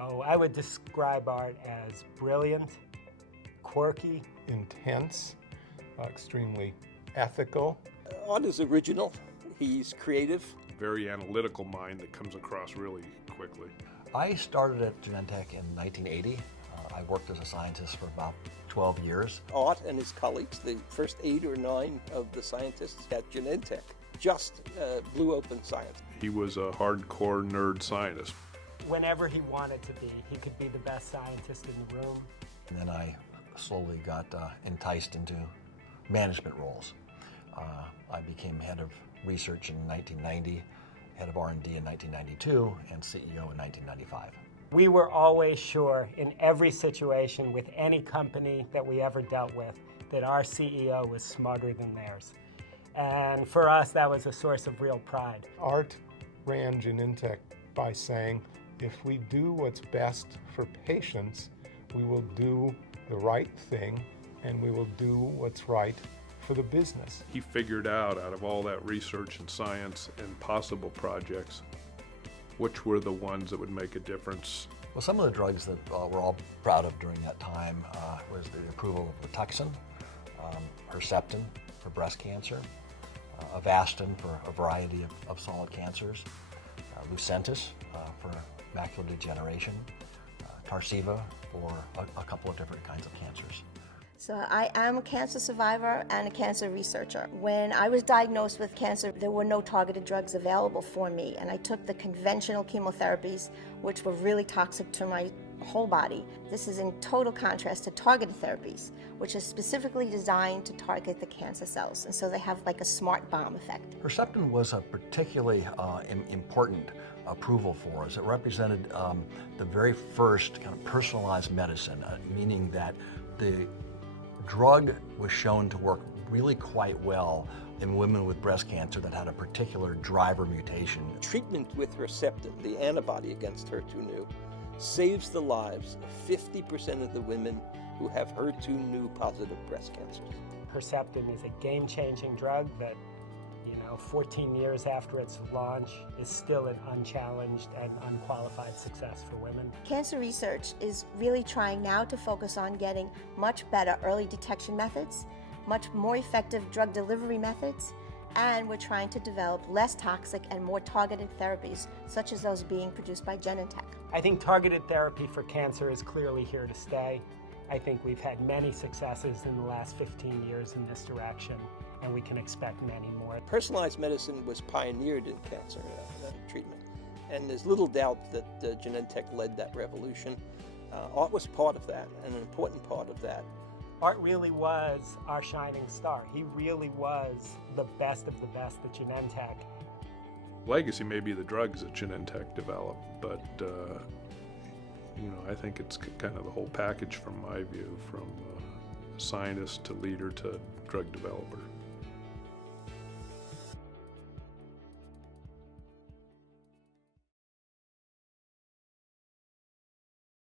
Oh, I would describe Art as brilliant, quirky, intense, extremely ethical. Art is original. He's creative. Very analytical mind that comes across really quickly. I started at Genentech in 1980. I worked as a scientist for about 12 years. Art and his colleagues, the first 8 or 9 of the scientists at Genentech, just blew open science. He was a hardcore nerd scientist. Whenever he wanted to be, he could be the best scientist in the room. And then I slowly got enticed into management roles. I became head of research in 1990, head of R&D in 1992, and CEO in 1995. We were always sure in every situation with any company that we ever dealt with that our CEO was smarter than theirs. And for us, that was a source of real pride. Art ran Genentech by saying, if we do what's best for patients, we will do the right thing and we will do what's right for the business. He figured out of all that research and science and possible projects, which were the ones that would make a difference. Well, some of the drugs that we're all proud of during that time was the approval of Rituxan, Herceptin for breast cancer, Avastin for a variety of solid cancers, Lucentis for macular degeneration, Tarceva for a couple of different kinds of cancers. So I am a cancer survivor and a cancer researcher. When I was diagnosed with cancer, there were no targeted drugs available for me, and I took the conventional chemotherapies, which were really toxic to my whole body. This is in total contrast to targeted therapies, which is specifically designed to target the cancer cells, and so they have like a smart bomb effect. Herceptin was a particularly important approval for us. It represented the very first kind of personalized medicine, meaning that the drug was shown to work really quite well in women with breast cancer that had a particular driver mutation. Treatment with Herceptin, the antibody against HER2/neu, saves the lives of 50% of the women who have HER2/neu positive breast cancers. Herceptin is a game-changing drug that, 14 years after its launch is still an unchallenged and unqualified success for women. Cancer research is really trying now to focus on getting much better early detection methods, much more effective drug delivery methods, and we're trying to develop less toxic and more targeted therapies, such as those being produced by Genentech. I think targeted therapy for cancer is clearly here to stay. I think we've had many successes in the last 15 years in this direction, and we can expect many more. Personalized medicine was pioneered in cancer treatment, and there's little doubt that Genentech led that revolution. Art was part of that, and an important part of that. Art really was our shining star. He really was the best of the best at Genentech. Legacy may be the drugs that Genentech developed, but I think it's kind of the whole package from my view, from scientist to leader to drug developer.